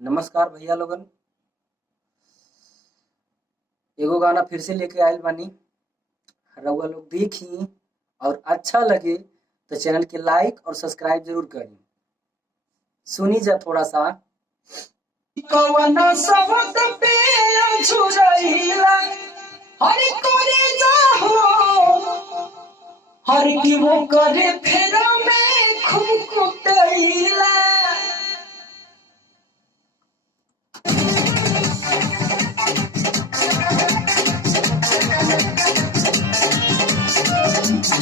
नमस्कार भैया लोगन। एगो गाना फिर से लेके आयल बानी। रउआ लोग देखी और अच्छा लगे तो चैनल के लाइक और सब्सक्राइब जरूर करी। सुनी जा थोड़ा सा। कवना सबक पे झुरइला हर करे जाहो हर की वो करे फेरा में खूब कुटइला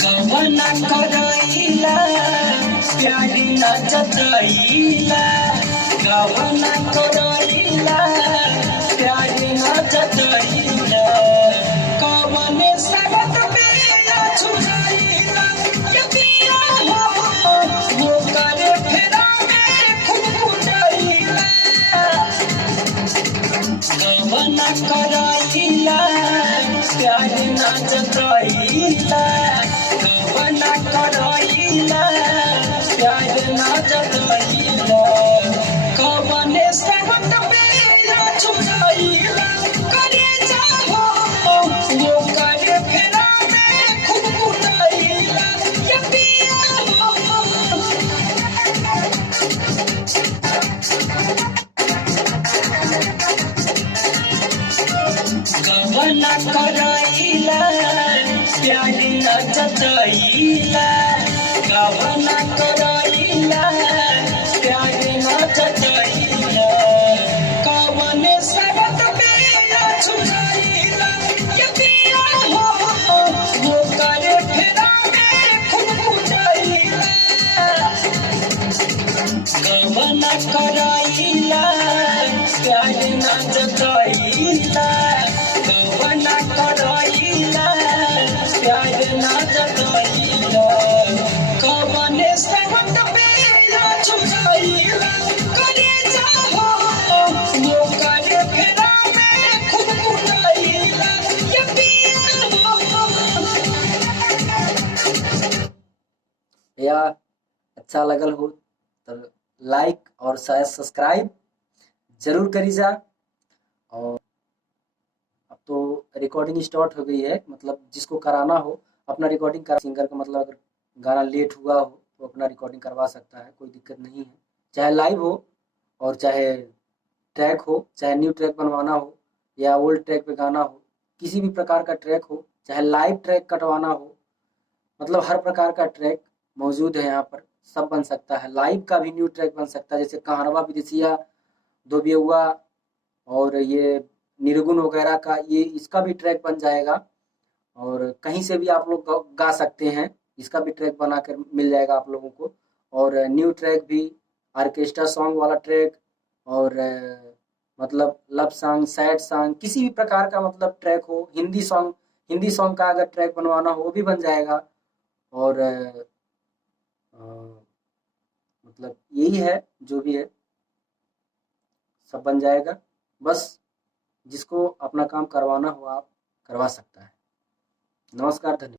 कवना करइला प्यारी न जतइला कवना करइला प्यारी न जतइला कवने सबक पे झुरइला के पिया हो वो करे फेरा में खूब कुटइला कवना करइला प्यारी न जतइला कवना करइला प्यारी न जतइला कवने सबक पे झुरइला करे जाहो वो करे फेरा में खूब कुटइला के पिया हो कवना करइला प्यारी न जतइला कवना करइला प्यारी न जतइला कवने सबक पे झुरइला के पिया हो वो करे फेरा में खूब कुटइला कवना करइला प्यारी न जतइला कवना करइला प्यारी न जतइला कवने सबक पे झुरइला करे जाहो वो करे फेरा में खूब कुटइला के पिया हो या अच्छा लगल हो तो लाइक और सब्सक्राइब जरूर करी जा। और अब तो रिकॉर्डिंग स्टार्ट हो गई है, मतलब जिसको कराना हो अपना रिकॉर्डिंग कर। सिंगर का मतलब अगर गाना लेट हुआ हो तो अपना रिकॉर्डिंग करवा सकता है, कोई दिक्कत नहीं है। चाहे लाइव हो और चाहे ट्रैक हो, चाहे न्यू ट्रैक बनवाना हो या ओल्ड ट्रैक पे गाना हो, किसी भी प्रकार का ट्रैक हो, चाहे लाइव ट्रैक कटवाना हो, मतलब हर प्रकार का ट्रैक मौजूद है यहाँ पर। सब बन सकता है, लाइव का भी न्यू ट्रैक बन सकता है, जैसे कहारवा विदेशिया दोबियुआ और ये निर्गुण वगैरह का, ये इसका भी ट्रैक बन जाएगा। और कहीं से भी आप लोग गा सकते हैं, इसका भी ट्रैक बनाकर मिल जाएगा आप लोगों को। और न्यू ट्रैक भी, ऑर्केस्ट्रा सॉन्ग वाला ट्रैक और मतलब लव सॉन्ग, सैड सॉन्ग, किसी भी प्रकार का मतलब ट्रैक हो, हिंदी सॉन्ग का अगर ट्रैक बनवाना हो वो भी बन जाएगा। और मतलब यही है, जो भी है सब बन जाएगा। बस जिसको अपना काम करवाना हो आप करवा सकता है। नमस्कार, धन्यवाद।